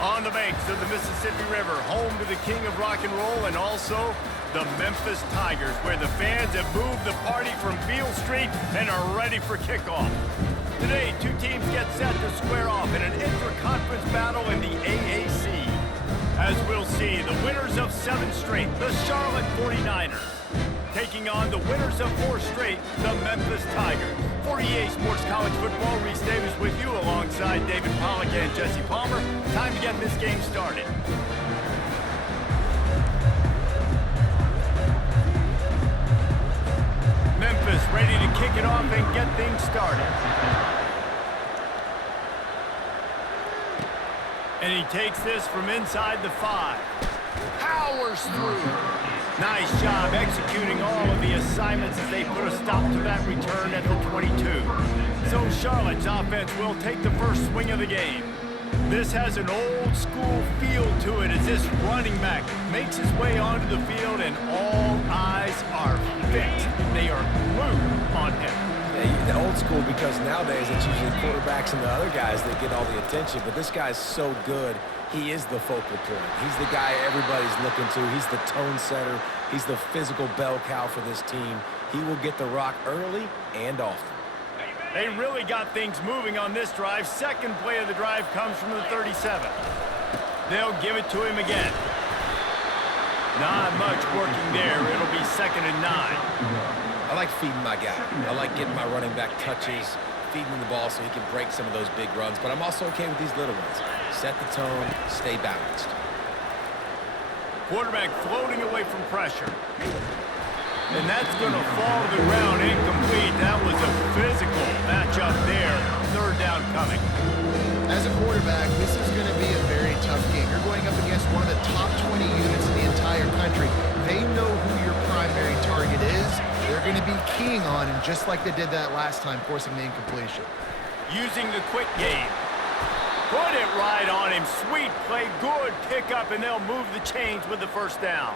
On the banks of the Mississippi River, home to the king of rock and roll and also the Memphis Tigers, where the fans have moved the party from Beale Street and are ready for kickoff. Today, two teams get set to square off in an intra-conference battle in the AAC. As we'll see, the winners of 7 straight, the Charlotte 49ers, taking on the winners of 4 straight, the Memphis Tigers. For EA Sports College Football, Reese Davis with you alongside David Pollack and Jesse Palmer. Time to get this game started. Memphis ready to kick it off and get things started. And he takes this from inside the 5. Powers through. Nice job executing all of the assignments as they put a stop to that return at the 22. So Charlotte's offense will take the first swing of the game. This has an old school feel to it as this running back makes his way onto the field and all eyes are fixed. They are glued on him. Yeah, old school because nowadays it's usually quarterbacks and the other guys that get all the attention, but this guy's so good. He is the focal point. He's the guy everybody's looking to. He's the tone setter. He's the physical bell cow for this team. He will get the rock early and often. They really got things moving on this drive. Second play of the drive comes from the 37. They'll give it to him again. Not much working there. It'll be 2nd and 9. I like feeding my guy. I like getting my running back touches, feeding him the ball so he can break some of those big runs, but I'm also okay with these little ones. Set the tone, stay balanced. Quarterback floating away from pressure. And that's going to fall to the ground incomplete. That was a physical matchup there. 3rd down coming. As a quarterback, this is going to be a very tough game. You're going up against one of the top 20 units in the entire country. They know who your primary target is. They're going to be keying on him just like they did that last time, forcing the incompletion. Using the quick game. Put it right on him. Sweet play, good pickup, and they'll move the chains with the first down.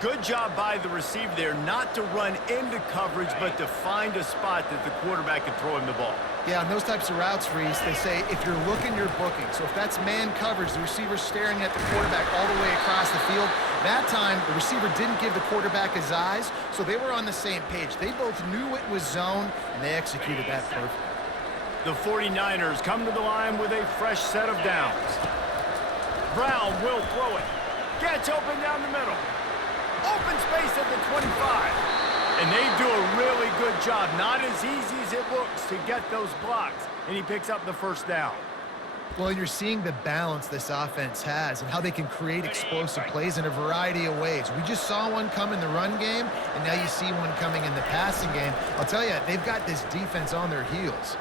Good job by the receiver there not to run into coverage, but to find a spot that the quarterback can throw him the ball. Yeah, on those types of routes, Reese, they say if you're looking, you're booking. So if that's man coverage, the receiver's staring at the quarterback all the way across the field. That time, the receiver didn't give the quarterback his eyes, so they were on the same page. They both knew it was zone, and they executed that perfectly. The 49ers come to the line with a fresh set of downs. Brown will throw it. Gets open down the middle. Open space at the 25. And they do a really good job. Not as easy as it looks to get those blocks. And he picks up the first down. Well, you're seeing the balance this offense has and how they can create explosive plays in a variety of ways. We just saw one come in the run game, and now you see one coming in the passing game. I'll tell you, they've got this defense on their heels.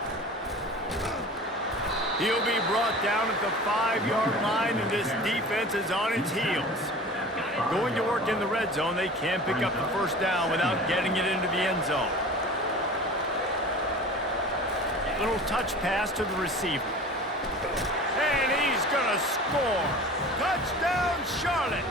He'll be brought down at the 5-yard line, and this defense is on its heels. Going to work in the red zone, they can't pick up the first down without getting it into the end zone. Little touch pass to the receiver. And he's going to score. Touchdown, Charlotte.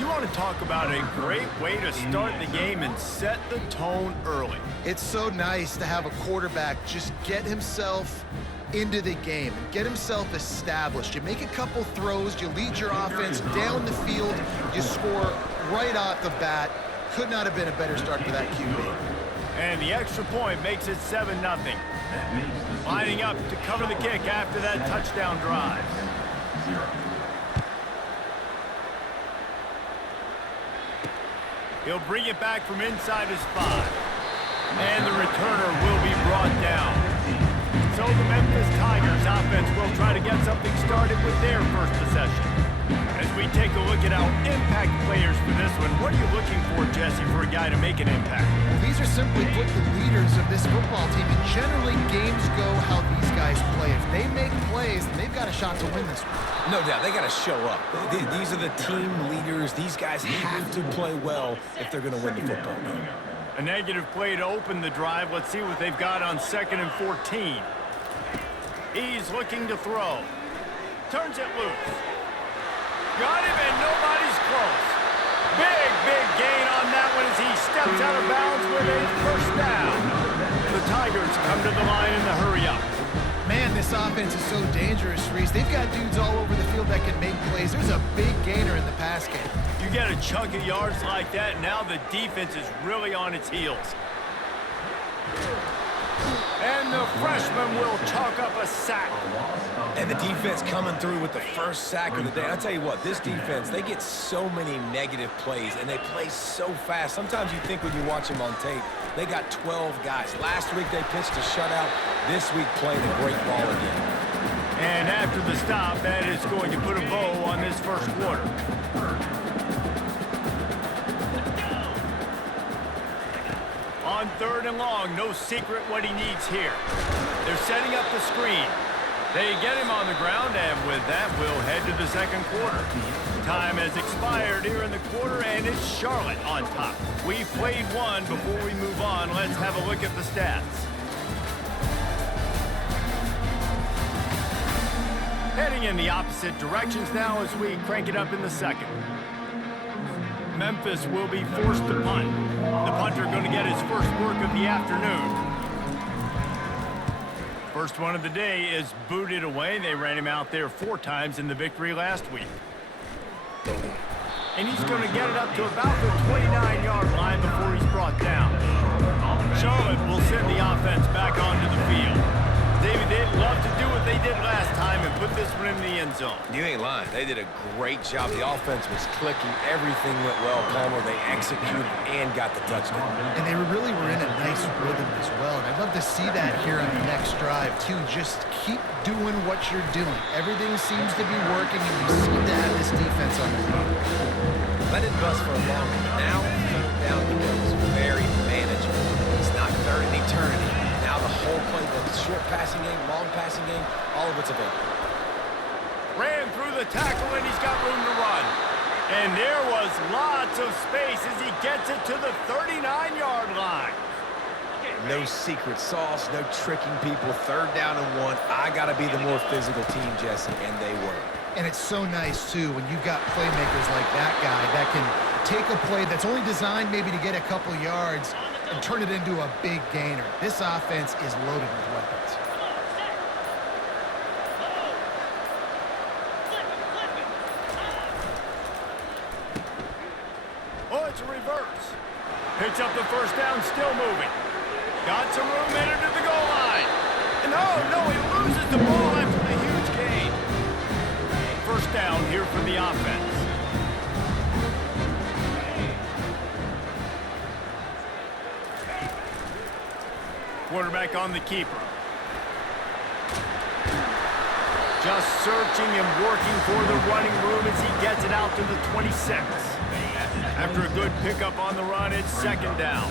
You want to talk about a great way to start the game and set the tone early. It's so nice to have a quarterback just get himself into the game and get himself established. You make a couple throws, you lead your offense down the field, you score right off the bat. Could not have been a better start for that QB. And the extra point makes it 7-0. Lining up to cover the kick after that touchdown drive. He'll bring it back from inside his 5. And the returner will be brought down. So the Memphis Tigers offense will try to get something started with their first possession. As we take a look at our impact players for this one, what are you looking for, Jesse, for a guy to make an impact? Well, these are simply put the leaders of this football team, and generally games go how these guys play. If they make plays, then they've got a shot to win this one. No doubt, they got to show up. These are the team leaders. These guys have to play well if they're going to win the football game. A negative play to open the drive. Let's see what they've got on 2nd and 14. He's looking to throw. Turns it loose. Got him, and nobody's close. Big gain on that one as he steps out of bounds with a first down. The Tigers come to the line in the hurry-up. Man, this this offense is so dangerous, Reese. They've got dudes all over the field that can make plays. There's a big gainer in the pass game. You get a chunk of yards like that, now the defense is really on its heels. And the freshman will chalk up a sack. And the defense coming through with the first sack of the day. I'll tell you what, this defense, they get so many negative plays, and they play so fast. Sometimes you think when you watch them on tape, they got 12 guys. Last week they pitched a shutout. This week playing a great ball again. And after the stop, that is going to put a bow on this first quarter. On 3rd and long, no secret what he needs here. They're setting up the screen. They get him on the ground, and with that, we'll head to the second quarter. Time has expired here in the quarter, and it's Charlotte on top. We've played one. Before we move on, let's have a look at the stats. Heading in the opposite directions now as we crank it up in the second. Memphis will be forced to punt. The punter going to get his first work of the afternoon. First one of the day is booted away. They ran him out there 4 times in the victory last week. And he's going to get it up to about the 29-yard line before he's brought down. Charlotte will send the offense back onto the field. David, they'd love to do what they did last time and put this one in the end zone. You ain't lying. They did a great job. The offense was clicking. Everything went well, Palmer. They executed and got the touchdown. And they really were in a nice rhythm as well. And I'd love to see that here on the next drive, too. Just keep doing what you're doing. Everything seems to be working, and you seem to have this defense on the field. Let it bust for a moment. Now, down becomes very manageable. It's not third in eternity. Now the whole playbook, short passing game, long passing game, all of it's available. Ran through the tackle, and he's got room to run. And there was lots of space as he gets it to the 39-yard line. No secret sauce, no tricking people. 3rd down and 1. I got to be the more physical team, Jesse, and they were. And it's so nice, too, when you've got playmakers like that guy that can take a play that's only designed maybe to get a couple yards and turn it into a big gainer. This offense is loaded with weapons. Oh, it's a reverse. Picks up the first down, still moving. Got some room, headed to the goal line. And no, he loses the ball after the huge gain. First down here for the offense. Quarterback on the keeper. Just searching and working for the running room as he gets it out to the 26. After a good pickup on the run, it's 2nd down.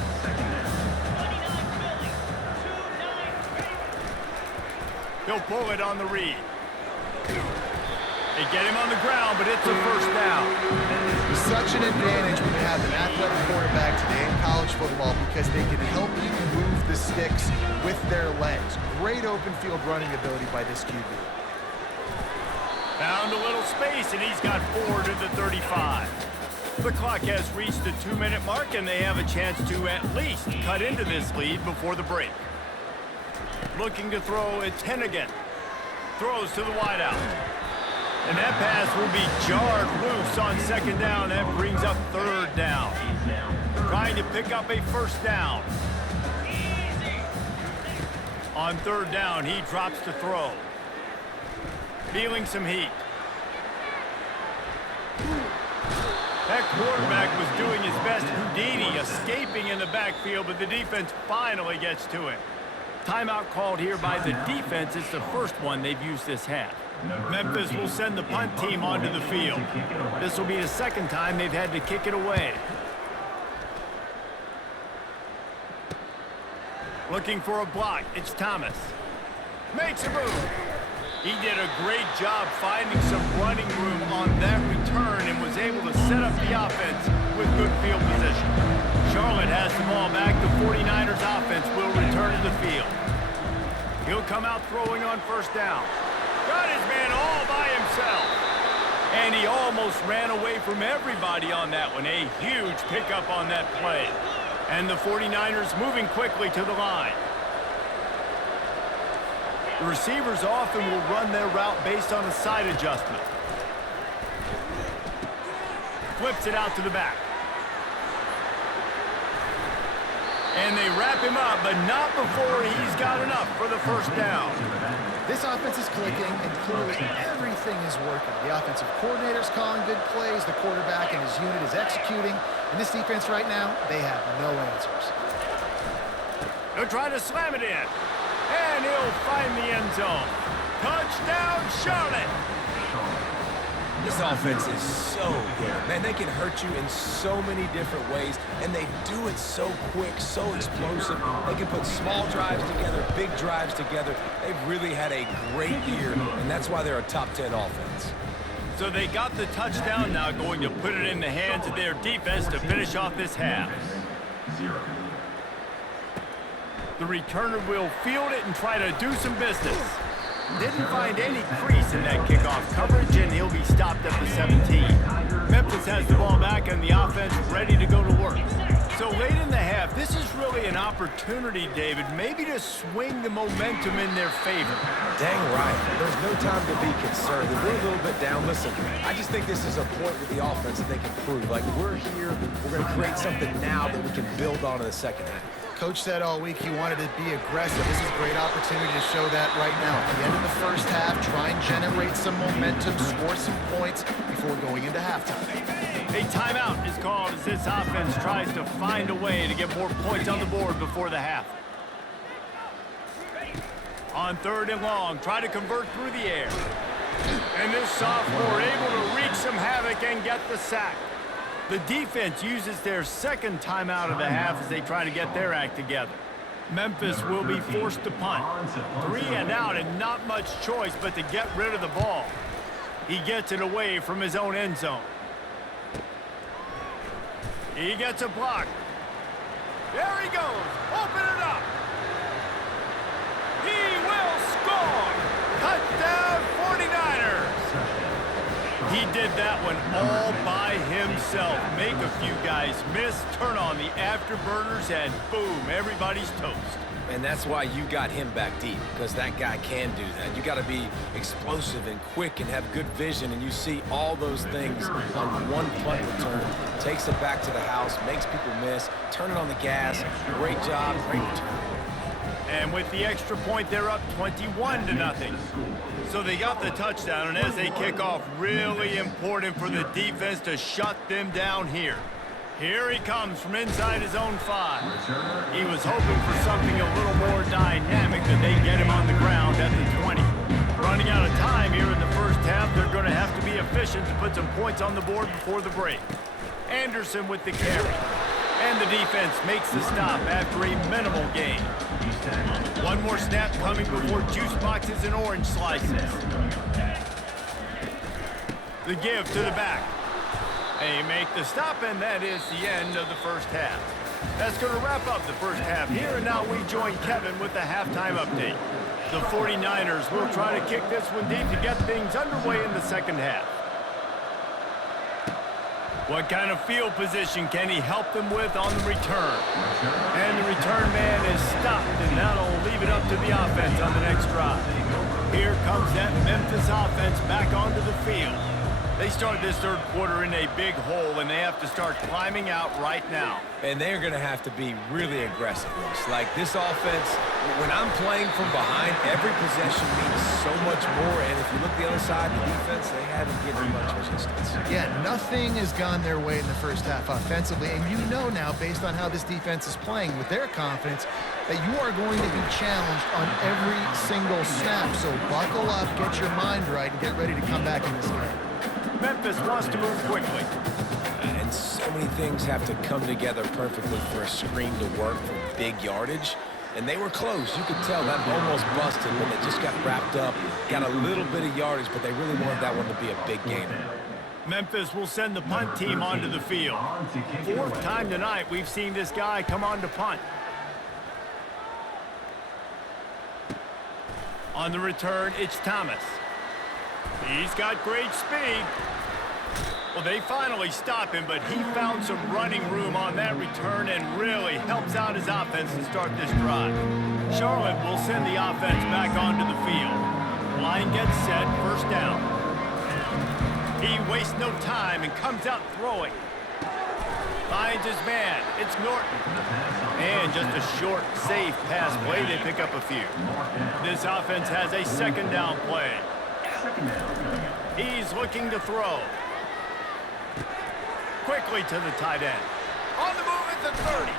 He'll pull it on the read. They get him on the ground, but it's a first down. It's such an advantage when you have an athletic quarterback today in college football because they can help you move the sticks with their legs. Great open field running ability by this QB. Found a little space, and he's got 4 to the 35. The clock has reached the 2-minute mark, and they have a chance to at least cut into this lead before the break. Looking to throw at 10 again. Throws to the wideout. And that pass will be jarred loose on 2nd down. That brings up 3rd down. Trying to pick up a first down. On 3rd down, he drops to throw. Feeling some heat. That quarterback was doing his best Houdini, escaping in the backfield, but the defense finally gets to him. Timeout called here by the defense. It's the first one they've used this half. Memphis will send the punt team onto the field. This will be the 2nd time they've had to kick it away. Looking for a block. It's Thomas. Makes a move. He did a great job finding some running room on that return and was able to set up the offense with good field position. Charlotte has the ball back. The 49ers offense will return to the field. He'll come out throwing on first down. Got his man all by himself. And he almost ran away from everybody on that one. A huge pickup on that play. And the 49ers moving quickly to the line. The receivers often will run their route based on a side adjustment. Flips it out to the back. And they wrap him up, but not before he's got enough for the first down. This offense is clicking, and clearly everything is working. The offensive coordinator's calling good plays, the quarterback and his unit is executing, and this defense right now, they have no answers. They'll try to slam it in, and he'll find the end zone. Touchdown, Charlotte! This offense is so good. Man, they can hurt you in so many different ways, and they do it so quick, so explosive. They can put small drives together, big drives together. They've really had a great year, and that's why they're a top 10 offense. So they got the touchdown, now going to put it in the hands of their defense to finish off this half. The returner will field it and try to do some business. Didn't find any crease in that kickoff coverage, and he'll be stopped at the 17. Memphis has the ball back, and the offense ready to go to work. So late in the half, this is really an opportunity, David, maybe to swing the momentum in their favor. Dang right. There's no time to be concerned. If we're a little bit down, listen, I just think this is a point with the offense that they can prove. Like, we're here, we're going to create something now that we can build on in the second half. Coach said all week he wanted to be aggressive. This is a great opportunity to show that right now. At the end of the first half, try and generate some momentum, score some points before going into halftime. A timeout is called as this offense tries to find a way to get more points on the board before the half. On 3rd and long, try to convert through the air. And this sophomore able to wreak some havoc and get the sack. The defense uses their second timeout of the half as they try to get their act together. Memphis will be forced to punt. 3 and out, and not much choice but to get rid of the ball. He gets it away from his own end zone. He gets a block. There he goes. Open it up. He will score. Touchdown 49ers. He did that one all by himself. Make a few guys miss, turn on the afterburners, and boom, everybody's toast. And that's why you got him back deep, because that guy can do that. You got to be explosive and quick and have good vision, and you see all those things on one punt return. Takes it back to the house, makes people miss, turn it on the gas. Great job, great return. And with the extra point, they're up 21-0. So they got the touchdown, and as they kick off, really important for the defense to shut them down here. Here he comes from inside his own 5. He was hoping for something a little more dynamic, that they get him on the ground at the 20. Running out of time here in the first half, they're going to have to be efficient to put some points on the board before the break. Anderson with the carry. And the defense makes the stop after a minimal gain. One more snap coming before juice boxes and orange slices. The give to the back. They make the stop, and that is the end of the first half. That's going to wrap up the first half here, and now we join Kevin with the halftime update. The 49ers will try to kick this one deep to get things underway in the second half. What kind of field position can he help them with on the return? And the return man is stopped, and that'll leave it up to the offense on the next drive. Here comes that Memphis offense back onto the field. They start this third quarter in a big hole, and they have to start climbing out right now. And they're going to have to be really aggressive. Like this offense, when I'm playing from behind, every possession means so much more. And if you look the other side, the defense, they haven't given much resistance. Yeah, nothing has gone their way in the first half offensively. And you know now, based on how this defense is playing with their confidence, that you are going to be challenged on every single snap. So buckle up, get your mind right, and get ready to come back in this game. Memphis wants to move quickly. And so many things have to come together perfectly for a screen to work for big yardage. And they were close. You could tell that almost busted when they just got wrapped up, got a little bit of yardage, but they really wanted that one to be a big gainer. Memphis will send the punt team onto the field. 4th time tonight we've seen this guy come on to punt. On the return, it's Thomas. He's got great speed. Well, they finally stop him, but he found some running room on that return and really helps out his offense to start this drive. Charlotte will send the offense back onto the field. Line gets set, first down. He wastes no time and comes out throwing. Finds his man. It's Norton. And just a short, safe pass play. They pick up a few. This offense has a second down play. He's looking to throw. Quickly to the tight end. On the move at the 30.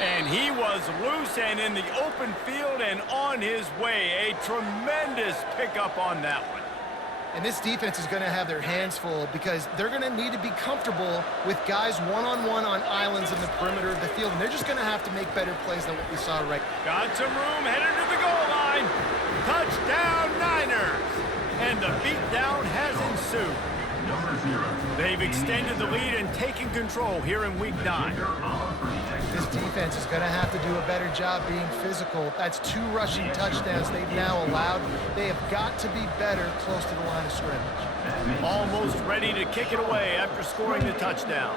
And he was loose and in the open field and on his way. A tremendous pickup on that one. And this defense is going to have their hands full because they're going to need to be comfortable with guys one-on-one on islands in the perimeter of the field. And they're just going to have to make better plays than what we saw right now. Got some room, headed to the goal line. Touchdown, Niners. And the beatdown has ensued. They've extended the lead and taken control here in Week 9. This defense is going to have to do a better job being physical. That's 2 rushing touchdowns they've now allowed. They have got to be better close to the line of scrimmage. Almost ready to kick it away after scoring the touchdown.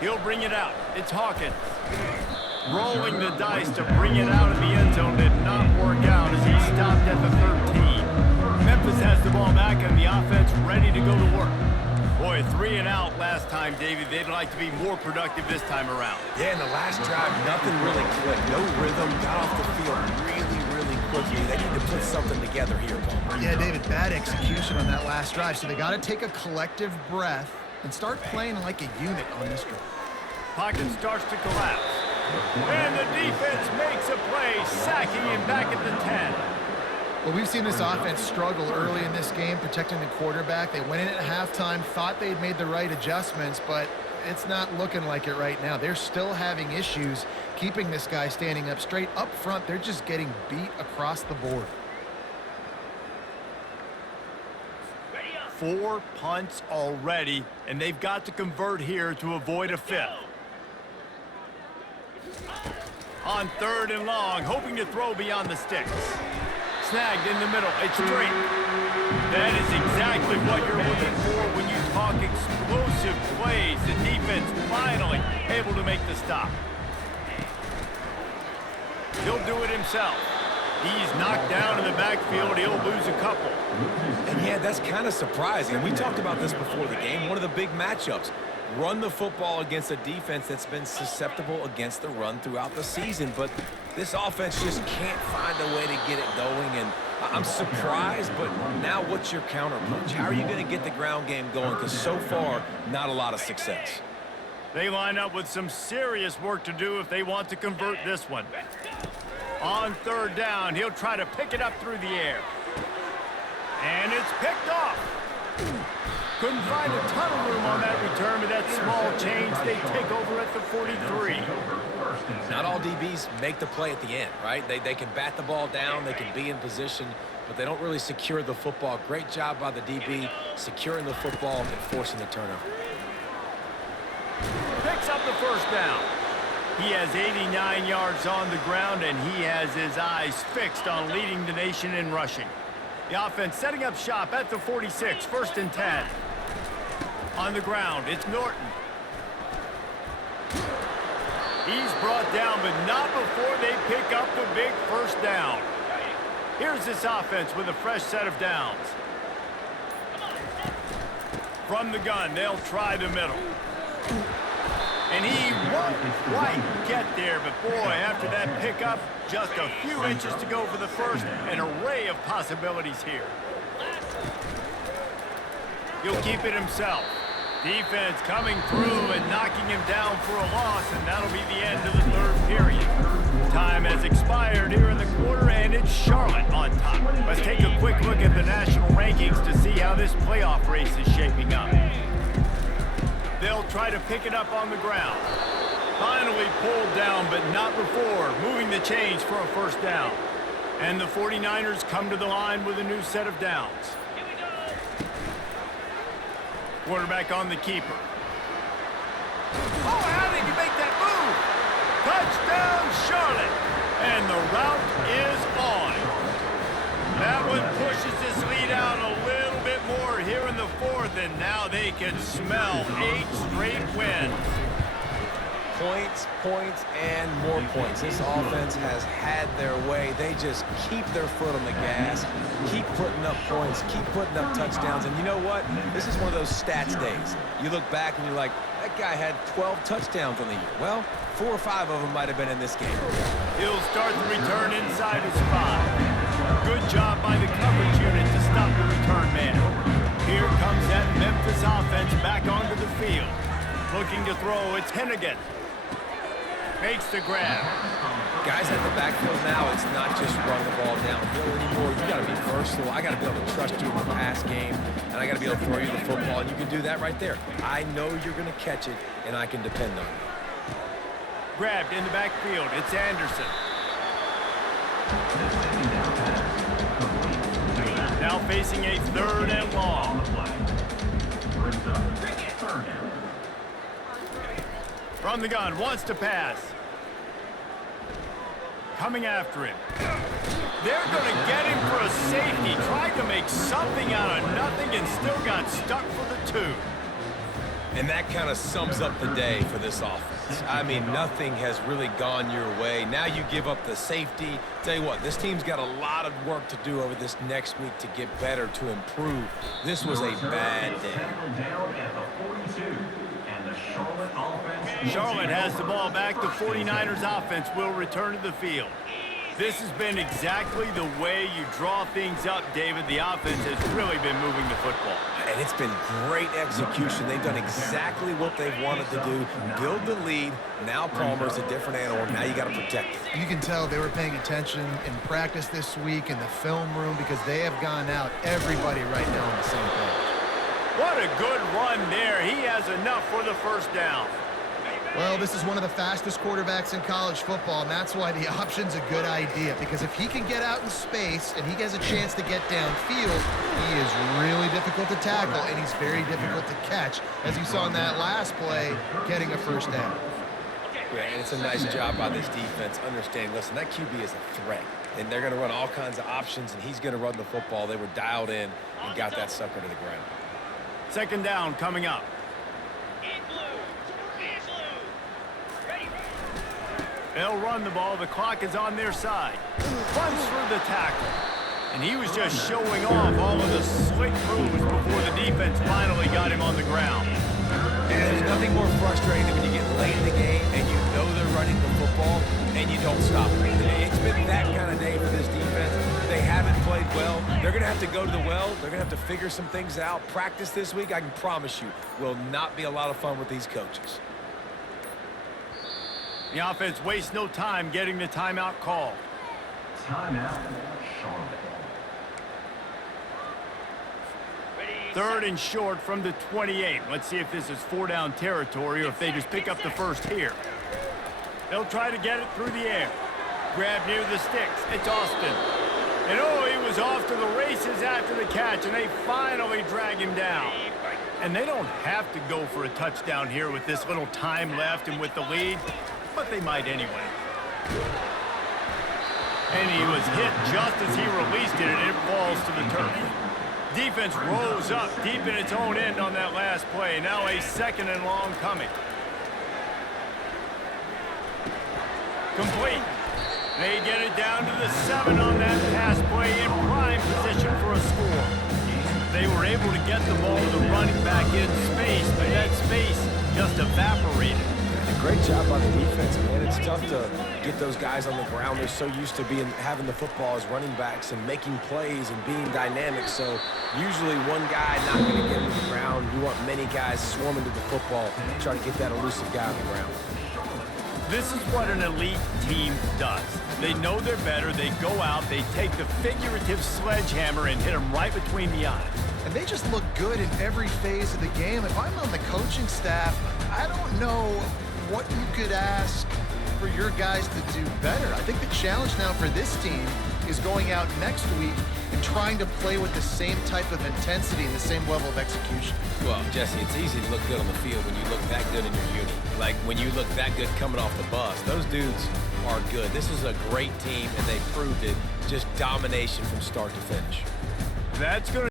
He'll bring it out. It's Hawkins. Rolling the dice to bring it out of the end zone did not work out as he stopped at the 13. Memphis has the ball back and the offense ready to go to work. Boy, 3 and out last time, David. They'd like to be more productive this time around. Yeah, in the last drive, nothing really clicked. No rhythm, got off the field really quickly. They need to put something together here, Bummer. Yeah, David, bad execution on that last drive. So they got to take a collective breath and start playing like a unit on this drive. Pocket starts to collapse. And the defense makes a play, sacking him back at the 10. Well, we've seen this offense struggle early in this game, protecting the quarterback. They went in at halftime, thought they'd made the right adjustments, but it's not looking like it right now. They're still having issues keeping this guy standing up straight. Up front, they're just getting beat across the board. 4 punts already, and they've got to convert here to avoid a 5th. On 3rd and long, hoping to throw beyond the sticks. Snagged in the middle. It's straight. That is exactly what you're looking for when you talk explosive plays. The defense finally able to make the stop. He'll do it himself. He's knocked down in the backfield. He'll lose a couple. And yeah, that's kind of surprising. We talked about this before the game. One of the big matchups. Run the football against a defense that's been susceptible against the run throughout the season. But this offense just can't find a way to get it going. And I'm surprised, but now what's your counterpunch? How are you going to get the ground game going? Because so far, not a lot of success. They line up with some serious work to do if they want to convert this one. On 3rd down, he'll try to pick it up through the air. And it's picked off. Couldn't find a ton of room on that return, but that small change, they take over at the 43. Not all DBs make the play at the end, right? They can bat the ball down, they can be in position, but they don't really secure the football. Great job by the DB securing the football and forcing the turnover. Picks up the first down. He has 89 yards on the ground, and he has his eyes fixed on leading the nation in rushing. The offense setting up shop at the 46, 1st and 10. On the ground, it's Norton. He's brought down, but not before they pick up the big first down. Here's this offense with a fresh set of downs. From the gun, they'll try the middle. And he won't quite get there, but boy, after that pickup, just a few inches to go for the first. An array of possibilities here. He'll keep it himself. Defense coming through and knocking him down for a loss, and that'll be the end of the 3rd period. Time has expired here in the quarter, and it's Charlotte on top. Let's take a quick look at the national rankings to see how this playoff race is shaping up. They'll try to pick it up on the ground. Finally pulled down, but not before moving the chains for a first down. And the 49ers come to the line with a new set of downs. Quarterback on the keeper. Oh, how did you make that move? Touchdown, Charlotte. And the route is on. That one pushed pushes this lead out a little bit more here in the fourth, and now they can smell 8 straight wins. Points, points, and more points. This offense has had their way. They just keep their foot on the gas, keep putting up points, keep putting up touchdowns. And you know what? This is one of those stats days. You look back and you're like, that guy had 12 touchdowns on the year. Well, 4 or 5 of them might have been in this game. He'll start the return inside his 5. Good job by the coverage unit to stop the return man. Here comes that Memphis offense back onto the field. Looking to throw, it's Hennigan. Makes the grab. Guys at the backfield now, it's not just run the ball downhill anymore. You got to be versatile. I got to be able to trust you in the pass game, and I got to be able to throw you the football, and you can do that right there. I know you're going to catch it, and I can depend on you. Grabbed in the backfield. It's Anderson. Now facing a 3rd and long. From the gun, wants to pass. Coming after him. They're going to get him for a safety. Tried to make something out of nothing and still got stuck for the 2. And that kind of sums up the day for this offense. I mean, nothing has really gone your way. Now you give up the safety. Tell you what, this team's got a lot of work to do over this next week to get better, to improve. This was a bad day. Charlotte has the ball back. The 49ers offense will return to the field. This has been exactly the way you draw things up, David. The offense has really been moving the football. And it's been great execution. They've done exactly what they've wanted to do. Build the lead. Now Palmer's a different animal. Now you got to protect it. You can tell they were paying attention in practice this week in the film room because they have gone out, everybody right now on the same page. What a good run there. He has enough for the first down. Well, this is one of the fastest quarterbacks in college football, and that's why the option's a good idea, because if he can get out in space and he has a chance to get downfield, he is really difficult to tackle, and he's very difficult to catch, as you saw in that last play, getting a first down. Yeah, and it's a nice job by this defense understanding, listen, that QB is a threat, and they're going to run all kinds of options, and he's going to run the football. They were dialed in and got that sucker to the ground. 2nd down coming up. They'll run the ball. The clock is on their side. Runs through the tackle. And he was just showing off all of the slick moves before the defense finally got him on the ground. And there's nothing more frustrating than when you get late in the game and you know they're running the football and you don't stop it. It's been that kind of day for this defense. They haven't played well. They're going to have to go to the well. They're going to have to figure some things out. Practice this week, I can promise you, will not be a lot of fun with these coaches. The offense wastes no time getting the timeout called. Timeout, Charlotte. 3rd and short from the 28. Let's see if this is 4-down territory or if they just pick up the first here. They'll try to get it through the air. Grab near the sticks. It's Austin. And oh, he was off to the races after the catch, and they finally drag him down. And they don't have to go for a touchdown here with this little time left and with the lead, but they might anyway. And he was hit just as he released it, and it falls to the turf. Defense rose up deep in its own end on that last play. Now a 2nd and long coming. Complete. They get it down to the 7 on that pass play in prime position for a score. They were able to get the ball to the running back in space, but that space just evaporated. Great job by the defense, man. It's tough to get those guys on the ground. They're so used to having the football as running backs and making plays and being dynamic. So usually one guy not going to get him to the ground. You want many guys swarming to the football to try to get that elusive guy on the ground. This is what an elite team does. They know they're better. They go out. They take the figurative sledgehammer and hit them right between the eyes. And they just look good in every phase of the game. If I'm on the coaching staff, I don't know what you could ask for your guys to do better. I think the challenge now for this team is going out next week and trying to play with the same type of intensity and the same level of execution. Well, Jesse, it's easy to look good on the field when you look that good in your unit. Like when you look that good coming off the bus. Those dudes are good. This is a great team, and they proved it. Just domination from start to finish. That's going to